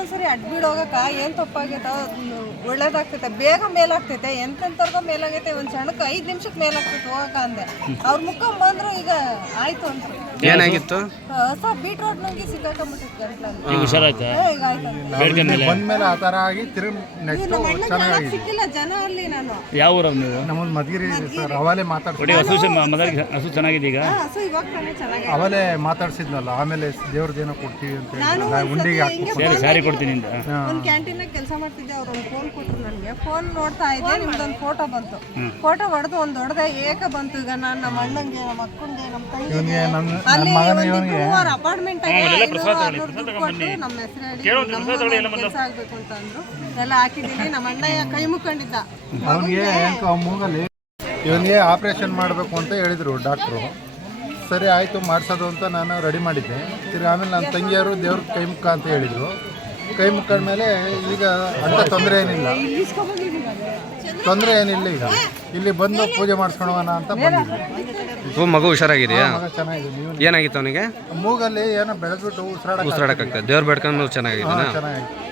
ಇನ್ನೊಂದ್ಸರಿ ಅಡ್ಬಿಡ್ ಹೋಗಕ್ಕ ಏನ್ ತಪ್ಪಾಗೈತ ಒಳ್ಳೇದಾಗ್ತೈತೆ, ಬೇಗ ಮೇಲಾಗ್ತೈತೆ. ಎಂತೆಂತರ್ಗೋ ಮೇಲಾಗೈತೆ, ಒಂದ್ ಕ್ಷಣಕ್ಕೆ 5 ನಿಮಿಷಕ್ಕೆ ಮೇಲಾಗ್ತೈತೆ ಹೋಗಕ್ಕ ಅಂದೆ. ಅವ್ರ ಮುಖ ಬಂದ್ರು ಈಗ ಆಯ್ತು ಅಂತ. ಏನಾಗಿತ್ತು? ಸರ್ ಬೀಟ್ರೋಟ್ ನಂಗೆ ಸಿಕ್ಕಾಕೊಂಡ್ಬಿಟ್ಟಿತ್ತು ಗಂಟ್ಲಲ್ಲಿ. ಈಗ ಹುಷಾರಾಯ್ತಾ? ಈಗ ಆಯ್ತು. ಬಂದ್ಮೇಲೆ ಆ ಥರ ಆಗಿ ತಿರುಗಿ ನೆಕ್ಸ್ಟ್ ಚೆನ್ನಾಗಿ ಸಿಕ್ಕಿಲ್ಲ ಜನ ಅಲ್ಲಿ. ನಾನು ಯಾವ ಊರವ್ ನೀವು? ನಮ್ಮದು ಮಧುಗಿರಿ ಸರ್. ಅವಲೇ ಮಾತಾಡ್ಸಿ ಹಸು ಚೆನ್ನಾಗಿದೆ ಈಗ. ಹಸು ಇವಾಗ ತಾನೇ ಚೆನ್ನಾಗಿ ಅವಲೇ ಮಾತಾಡ್ಸಿದ್ನಲ್ಲ, ಆಮೇಲೆ ದೇವ್ರದ್ದೇನೋ ಕೊಡ್ತೀವಿ ಅಂತ ಹೇಳಿ ಉಂಡಿಗೆ ಹಾಕಿ ಸ್ಯಾರಿ ಕೊಡ್ತೀನಿ ಅಂತ. ಒಂದು ಕ್ಯಾಂಟೀನಾಗ ಕೆಲಸ ಮಾಡ್ತಿದ್ದೆ. ಅವ್ರು ಒಂದು ಫೋನ್ ಕೊಟ್ಟರು ನನಗೆ. ಫೋನ್ ನೋಡ್ತಾ ಇದ್ದೆ, ನಿಮ್ದೊಂದು ಫೋಟೋ ಬಂತು. ಫೋಟೋ ಹೊಡೆದು ಒಂದು ಹೊಡೆದೆ ಏಕ ಬಂತು. ಈಗ ನಾನು ನಮ್ಮ ಅಣ್ಣಂಗೆ, ನಮ್ಮ ಅಕ್ಕಂಗೆ, ನಮ್ಮ ತಂಗಿಗೆ ಅಲ್ಲಿ ಒಂದು ಅಪಾರ್ಟ್ಮೆಂಟ್ ಆಗಿ 500-600 ದುಡ್ಡು ಕೊಟ್ಟು ನಮ್ಮ ಹೆಸರು ಹೇಳಿ ಕೆಲಸ ಆಗ್ಬೇಕು ಅಂತ ಅಂದ್ರು. ಎಲ್ಲ ಹಾಕಿದ್ದೀನಿ. ನಮ್ಮ ಅಣ್ಣ ಕೈ ಮುಕ್ಕೊಂಡಿದ್ದ. ಅವನಿಗೆ ಮೂಗಲ್ಲಿ ಇವನಿಗೆ ಆಪ್ರೇಷನ್ ಮಾಡಬೇಕು ಅಂತ ಹೇಳಿದರು ಡಾಕ್ಟ್ರು. ಸರಿ ಆಯಿತು ಮಾಡಿಸೋದು ಅಂತ ನಾನು ರೆಡಿ ಮಾಡಿದ್ದೆ. ತಿರ್ಗಿ ಆಮೇಲೆ ನನ್ನ ತಂಗಿಯವರು ದೇವ್ರ ಕೈ ಮುಖ ಅಂತ ಹೇಳಿದರು. ಕೈ ಮುಖದ ಮೇಲೆ ಈಗ ಅಂಥ ತೊಂದರೆ ಏನಿಲ್ಲ, ಈಗ ಇಲ್ಲಿ ಬಂದು ಪೂಜೆ ಮಾಡಿಸ್ಕೊಳೋಣ ಅಂತ ಬಂದಿದ್ದೆ. ಮಗು ಹುಷಾರಾಗಿದೆಯಾ? ಮಗ ಚೆನ್ನಾಗಿದೆ. ನೀವು ಏನಾಗಿತ್ತು ಅವನಿಗೆ? ಮೂಗಲ್ಲಿ ಏನೋ ಬೆಳೆದ್ಬಿಟ್ಟು ಉಸಿರಾಡಕ್ಕಾಗ್ತದೆ. ದೇವ್ರು ಬೇಡ್ಕೊಂಡು ಚೆನ್ನಾಗಿದೆ. ಚೆನ್ನಾಗಿದೆ.